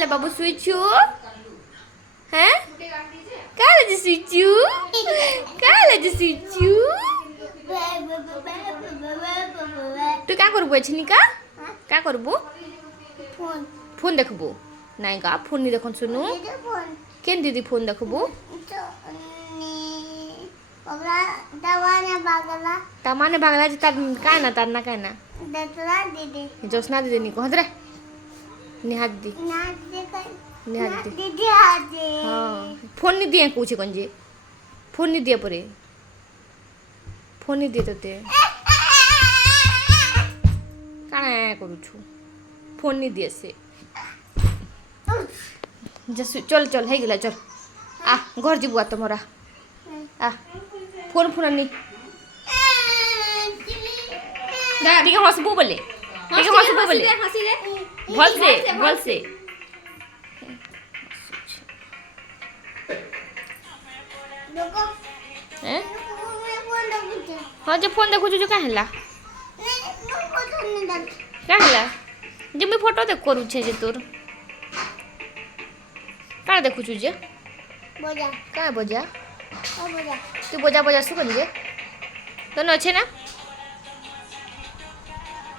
ହେଲା ବାବୁ ଶୁଇଛୁ हैं काय जे ଶୁଇଛୁ काय जे ଶୁଇଛୁ तू क्या करबू एछनिका क्या करबू फोन देखबू नाई गा फोन नहीं देखन सुनु केन दीदी फोन देखबू तमाने बागला जे तार काय ना तार ना काय ना दीदी जोसना दीदी नी कहत रे निहात दी निहात दी हां फोन नहीं दिए पूछे कंजे फोन नहीं दिए परे फोन नहीं दिए तते काना करू छु फोन नहीं दिए से जसु चल चल हे गेला चल आ घर जीबुआ तमरा आ फोन फोन नहीं ठीक है हंसबू बोले ठीक है हंसबू बोले बोल से हैं हाँ जो फोन देखु जो क्या हैला क्या हैला जे मैं फोटो देख करू छे जे तोर का देखु छु जे बोजा का बोजा तू बोजा बोजा सुकन जे तो न छे ना